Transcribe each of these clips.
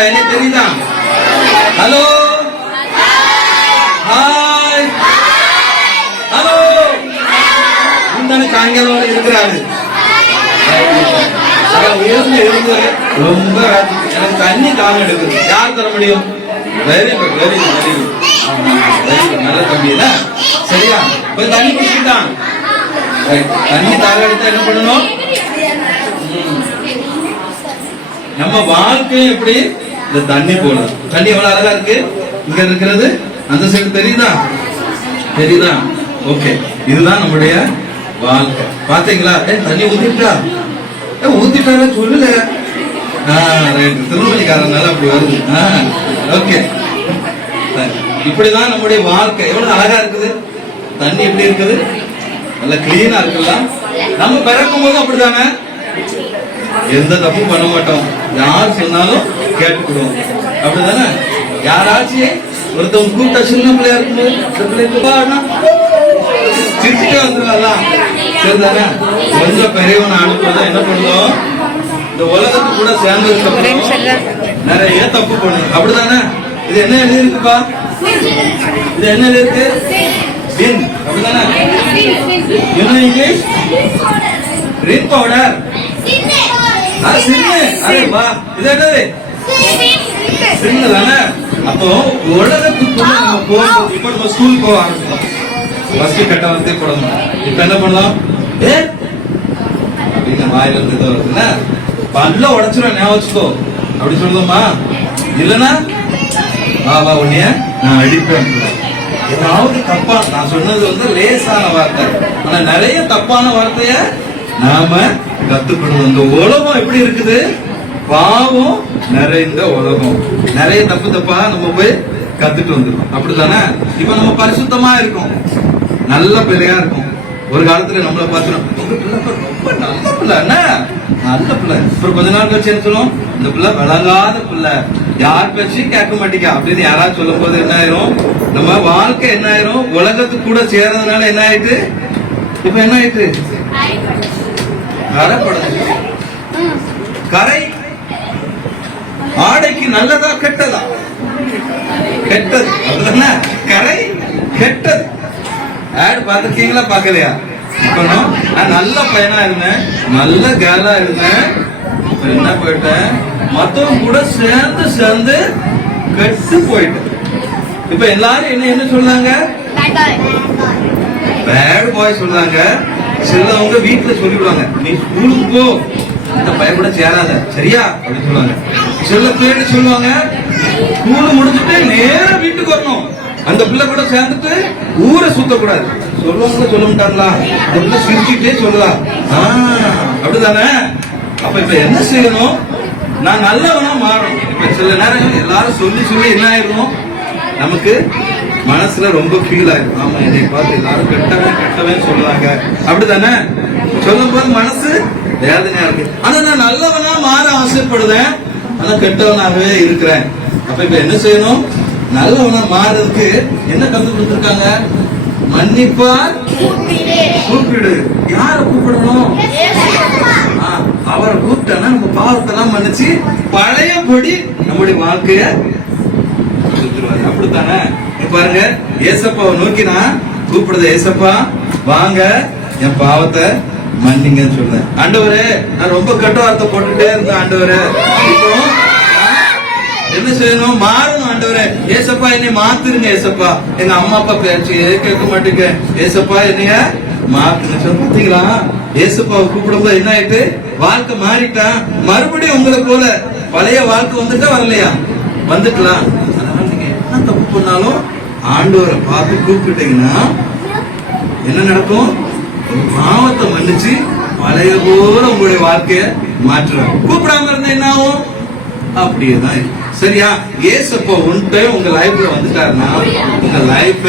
பாத்தீங்களா? என்ன தெரியுதா? ஹலோ ஹாய் ஹலோ தானே சாயங்காலம் இருக்கிறாரு. ரொம்ப எனக்கு தண்ணி தாங்க எடுக்குது. யார் தர முடியும்? Very good very good very good very good. நல்ல தம்பி இல்ல? சரியா? போய் தண்ணி குடிச்சுட்டான். தண்ணி தாக எடுத்தா என்ன பண்ணணும்? நம்ம வாழ்க்கையும் எப்படி இந்த தண்ணி போல. தண்ணி எவ்வளவு அழகா இருக்கு. இங்க இருக்கிறது அந்த சைடு தெரியுதா? தெரியுதா? ஓகே, இதுதான் நம்முடைய வாழ்க்கை. பாத்தீங்களா? தண்ணி ஊத்திட்டா ஊத்திட்டார சொல்லல. திருநெல்வேலிக்காரனால அப்படி வருது. ஓகே, இப்படிதான் நம்முடைய வாழ்க்கை. எவ்வளவு அழகா இருக்குது. தண்ணி எப்படி இருக்குது? நல்ல கிளீனா இருக்குல்ல. நம்ம பிறக்கும் போது அப்படிதானே, எந்த தப்பு பண்ண மாட்டோம். யார் சொன்னாலும் கேட்டுக்கிடுவோம். அப்படிதானே? யாராச்சும் ஒருத்தவங்க கூப்பிட்டா சின்ன பிள்ளையா இருக்கும்போது சிரிச்சுட்டே வந்துடலாம். சரிதானே? கொஞ்சம் பெரியவனை அனுப்புறதா என்ன பண்ணுவோம்? இந்த உலகத்துக்கு கூட சேர்ந்ததுக்கு நிறைய தப்பு பண்ணும். அப்படிதானே? இது என்ன எழுதி இருக்குப்பா? இது என்ன எழுதி இருக்கு? அப்படிதானே? என்ன இங்கிலீஷ்? ரின் பவுடர். அரே வா, இது என்னது? சின்ன தானே? அப்போ உலகத்துக்குள்ள நம்ம போகும்போது, இப்ப நம்ம ஸ்கூல் போக ஆரம்பிச்சோம். ஃபர்ஸ்ட் கட்ட வந்து போடணும். இப்ப என்ன பண்ணலாம்? அப்படின்னு வாயில இருந்து ஏதோ வருதுன்னா பல்ல உடைச்சிடும். ஞாபகம் வச்சுக்கோ. அப்படி சொல்லுதோமா? இல்லன்னா வா உன்னைய நான் அடிப்பேன். ஏதாவது தப்பா நான் சொன்னது வந்து லேசான வார்த்தை, ஆனா நிறைய தப்பான வார்த்தைய நாம கத்துக்கணும். இந்த உலகம் எப்படி இருக்குது? பாவம் நிறைந்த உலகம். நிறைய தப்பு தப்பா நம்ம போய் கத்துட்டு வந்துடும். அப்படித்தானே? இப்ப நம்ம பரிசுத்தமா இருக்கோம், நல்ல பிள்ளையா இருக்கும். ஒரு காலத்துல நம்மள பாத்துறோம், ரொம்ப நல்ல பிள்ளை, என்ன நல்ல பிள்ளை. அப்புறம் கொஞ்ச நாள் கழிச்சு என்ன சொல்லுவோம்? இந்த பிள்ளை விளங்காத பிள்ளை, யார் பேச்சும் கேட்க மாட்டேங்க அப்படின்னு யாராவது சொல்லும் போது என்ன ஆயிரும்? நம்ம வாழ்க்கை என்ன ஆயிரும்? உலகத்துக்கு கூட சேர்றதுனால என்ன ஆயிட்டு? இப்ப என்ன ஆயிட்டு? கரை ஆடைக்கு நல்லதா கெட்டதா? கெட்டது. அப்படின்னா கரை கெட்டது. ஆட் பாத்துருக்கீங்களா? பாக்கலையா? நான் நல்ல பையனா இருந்தேன், நல்ல கேலா இருந்தேன். என்ன போயிட்டேன்? மத்தவங்க கூட சேர்ந்து சேர்ந்து கெட்டு போயிட்டேன். இப்ப எல்லாரும் என்ன சொல்றாங்க? பேட் பாய் சொல்றாங்க. சிலவங்க வீட்டுல சொல்லிவிடுவாங்க, நீ ஸ்கூலுக்கு போ, இந்த பையன் கூட சேராத, சரியா? அப்படின்னு சொல்லுவாங்க. சில பேர் சொல்லுவாங்க, ஸ்கூல் முடிச்சுட்டு நேரம் வீட்டுக்கு வரணும், அந்த பிள்ளை கூட சேர்ந்துட்டு ஊரை சுத்தக்கூடாது. சொல்லுவாங்க, சொல்ல மாட்டாங்களா? அந்த பிள்ளை சிரிச்சுட்டே சொல்லலாம். அப்படிதானே? அப்ப இப்ப என்ன செய்யணும்? நான் நல்லவனா மாறணும். இப்ப சில நேரங்கள் எல்லாரும் சொல்லி சொல்லி என்ன ஆயிரும்? நமக்கு மனசுல ரொம்ப ஃபீல் ஆயிடும். ஆமா, என்னை பார்த்து எல்லாரும் கெட்டவன் கெட்டவன் சொல்லுவாங்க. அப்படிதானே? சொல்லும் போது மனசு வேதனையா இருக்கு. ஆனா நான் நல்லவனா மாற ஆசைப்படுறேன், ஆனா கெட்டவனாகவே இருக்கிறேன். அப்ப இப்ப என்ன செய்யணும்? நல்லவனா மாறதுக்கு என்ன கத்து கொடுத்திருக்காங்க? மன்னிப்பார் கூப்பிடு. யார கூப்பிடணும்? அவரை கூப்பிட்டா நம்ம பாவத்தெல்லாம் மன்னிச்சு பழையபடி நம்முடைய வாழ்க்கைய கொடுத்துருவாரு. அப்படித்தானே? பாருங்க, ஏசப்பாவை நோக்கி நான் கூப்பிடுத, ஏசப்பா வாங்க என் பாவத்தை மன்னிங்கன்னு சொல்றேன். ஆண்டவரே, நான் ரொம்ப கெட்ட வார்த்தை போட்டுட்டே இருந்தேன். ஆண்டவரே, இப்போ என்ன செய்யணும்? மாறணும். ஆண்டவரே, ஏசப்பா என்னை மாத்துருங்க. ஏசப்பா, எங்க அம்மா அப்பா பேச்சு கேட்க மாட்டேங்க. ஏசப்பா என்னைய மாத்துங்க. பாத்தீங்களா? ஏசப்பாவை கூப்பிடும்போது என்ன ஆயிட்டு? வாழ்க்கை மாறிட்டான். மறுபடியும் உங்களை போல பழைய வாழ்க்கை வந்துட்டா வரலையா? வந்துக்கலாம். அதனால நீங்க என்ன தப்பு பண்ணாலும் ஆண்டவரை பார்த்து கூப்பிட்டீங்கன்னா என்ன நடக்கும்? பாவத்தை மன்னிச்சு பழைய போல உங்களுடைய வாழ்க்கைய மாற்றுவாங்க. கூப்பிடாம இருந்தா என்ன ஆகும்? அப்படியேதான். சரியா? ஏசப்பா ஒன் டைம் உங்க லைஃப்ல வந்துட்டாருன்னா உங்க லைஃப்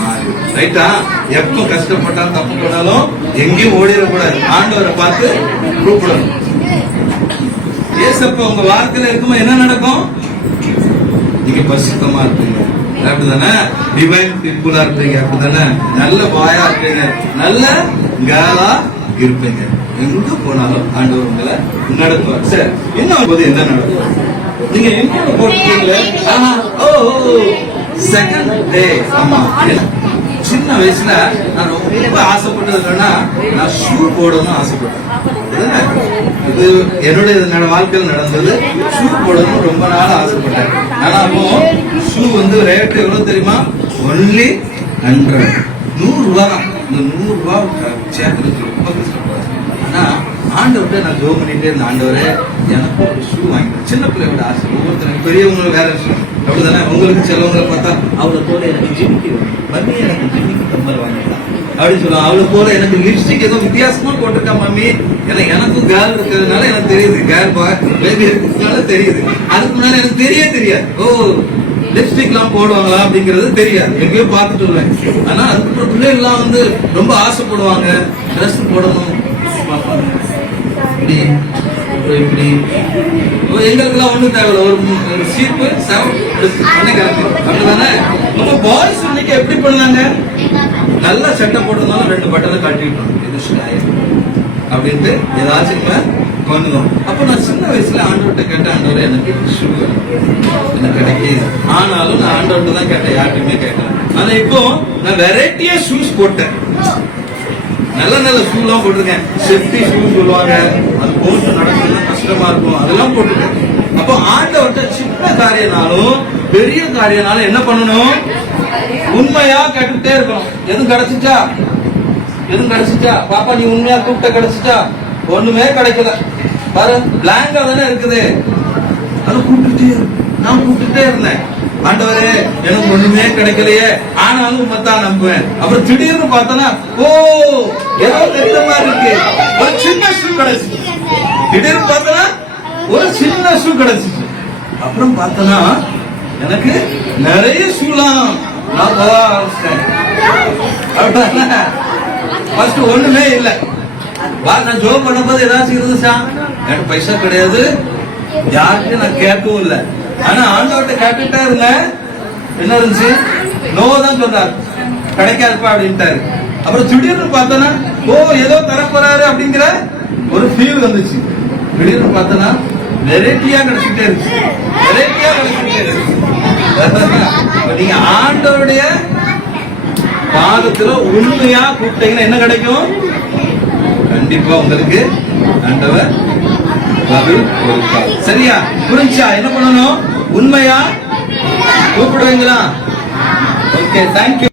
மாறி. ரைட்டா? எப்ப கஷ்டப்பட்டாலும் தப்பு பண்ணாலும் எங்கேயும் ஓடிடக்கூடாது. ஆண்டவரை பார்த்து கூப்பிடணும். ஏசப்பா உங்க வாழ்க்கையில இருக்கும்போது என்ன நடக்கும்? நீங்க பரிசுத்தமா இருப்பீங்க. அப்படிதானே? டிவைன் பீப்புளா இருப்பீங்க. அப்படிதானே? நல்ல வாயா இருப்பீங்க, நல்ல கேலா இருப்பீங்க. எங்க போனாலும் ஆண்டவர் உங்களை நடத்துவார். சரி, என்ன போது என்ன நடக்கும்? நீங்க நீங்க இன்னொன்னு போட்டுருக்கீங்களே, ஓ செகண்ட் டே. ஆமா, சின்ன வயசுல நான் ரொம்ப ஆசைப்பட்டது என்னன்னா, நான் ஷூ போடணும்னு ஆசைப்பட்டேன். இது என்னுடைய வாழ்க்கையில் நடந்தது. ஷூ போடணும்னு ரொம்ப நாள் ஆசைப்பட்டேன். ஆனா அப்போ ஷூ வந்து ரேட் எவ்வளவு தெரியுமா? ஒன்லி 100 ரூபாய் தான். இந்த 100 ரூபாய் சேர்க்கறதுக்கு ரொம்ப கஷ்டப்படுறேன். ஆனா ஆண்டவர்கிட்ட நான் ஜோம் பண்ணிட்டே இருந்த, ஆண்டவரே எனக்கு ஒரு ஷூ வாங்கிட்டேன். சின்ன பிள்ளையோட ஆசை. ஒவ்வொருத்தருக்கு பெரியவங்களுக்கு வேற விஷயம் அப்படிதானே. உங்களுக்கு சிலவங்களை பார்த்தா அவளை போல எனக்கு ஜிமிக்கி மம்மி, எனக்கு ஜிமிக்கி கம்மல் வாங்கிட்டான் அப்படின்னு சொல்லுவாங்க. அவளை போல எனக்கு லிப்ஸ்டிக் ஏதோ வித்தியாசமா போட்டிருக்கா மம்மி. ஏன்னா எனக்கும் கேர்ள் இருக்கிறதுனால எனக்கு தெரியுது, கேர்ள் பேபி இருக்கிறதுனால தெரியுது. அதுக்கு முன்னாடி எனக்கு தெரியாது. ஓ லிப்ஸ்டிக் எல்லாம் போடுவாங்களா அப்படிங்கறது தெரியாது, எங்கேயோ பார்த்துட்டு இல்லை. ஆனா அதுக்கப்புறம் பிள்ளைகள்லாம் வந்து ரொம்ப ஆசைப்படுவாங்க, ட்ரெஸ் போடணும் இப்படி இப்படி. எங்களுக்கெல்லாம் ஒண்ணும் தேவையில்ல, ஒரு சீப்பு அப்படிதானே. நம்ம பாய்ஸ் இன்னைக்கு எப்படி பண்ணுவாங்க? நல்லா சட்டை போட்டதுனால 2 பட்டனை கட்டிட்டோம், இது ஸ்டைல் அப்படின்ட்டு ஏதாச்சும் பண்ணுவோம். அப்ப நான் சின்ன வயசுல ஆண்டவர்கிட்ட கேட்டேன், ஆண்டவரே எனக்கு ஷூ எனக்கு கிடைக்குது. ஆனாலும் நான் ஆண்டவர்கிட்ட தான் கேட்டேன், யார்கிட்டயுமே கேட்கல. ஆனா இப்போ நான் வெரைட்டியா ஷூஸ் போட்டேன். நல்ல ஷூ எல்லாம் போட்டிருக்கேன். சேஃப்டி ஷூ சொல்லுவாங்க, அது போட்டு நடக்கிறது கஷ்டமா இருக்கும், அதெல்லாம் போட்டுருக்கேன். அப்போ ஆண்டவர்கிட்ட சின்ன காரியனாலும் பெரிய காரியனாலும் என்ன பண்ணணும்? உண்மையா கேட்டுட்டே இருக்கணும். எதுவும் கிடைச்சிச்சா பாப்பா, நீ உண்மையா கூப்பிட்ட கிடைச்சிச்சா? ஒண்ணுமே கிடைக்கல பாரு, பிளாங்கா தானே இருக்குது. அது நான் கூப்பிட்டுட்டே இருந்தேன், ஆண்டவரே எனக்கு ஒண்ணுமே கிடைக்கலையே, ஆனாலும் மத்தான் நம்புவேன். அப்புறம் திடீர்னு பார்த்தனா, ஓ ஏதோ தெரிந்த மாதிரி இருக்கு, ஒரு சின்ன ஷூ கிடைச்சிச்சு. திடீர்னு பார்த்தனா ஒரு சின்ன ஷூ கிடைச்சிச்சு. அப்புறம் பார்த்தனா எனக்கு நிறைய ஷூலாம் நான் போக ஆரம்பிச்சிட்டேன். ஒண்ணுமே இல்லை. நான் ஜோப் பண்ணும்போது ஏதாச்சும் இருந்துச்சா? எனக்கு பைசா கிடையாது, யாருக்கும் நான் கேட்கவும் இல்லை. ஆனா ஆண்டவர்கிட்ட கேட்டுட்டே இருந்தேன். என்ன இருந்துச்சு? நோ தான் சொன்னார், கிடைக்காதுப்பா அப்படின்ட்டாரு. அப்புறம் திடீர்னு பார்த்தோன்னா, ஓ ஏதோ தரப்போறாரு அப்படிங்கிற ஒரு ஃபீல் வந்துச்சு. திடீர்னு பார்த்தோன்னா வெரைட்டியா கிடைச்சிட்டே இருந்துச்சு. நீங்க ஆண்டவருடைய பாதத்துல உண்மையா கூப்பிட்டீங்கன்னா என்ன கிடைக்கும்? கண்டிப்பா உங்களுக்கு ஆண்டவர் பதில் கொடுப்பார். சரியா? புரிஞ்சா? என்ன பண்ணணும்? உண்மையா கூப்பிடுவீங்களா? Okay, thank you.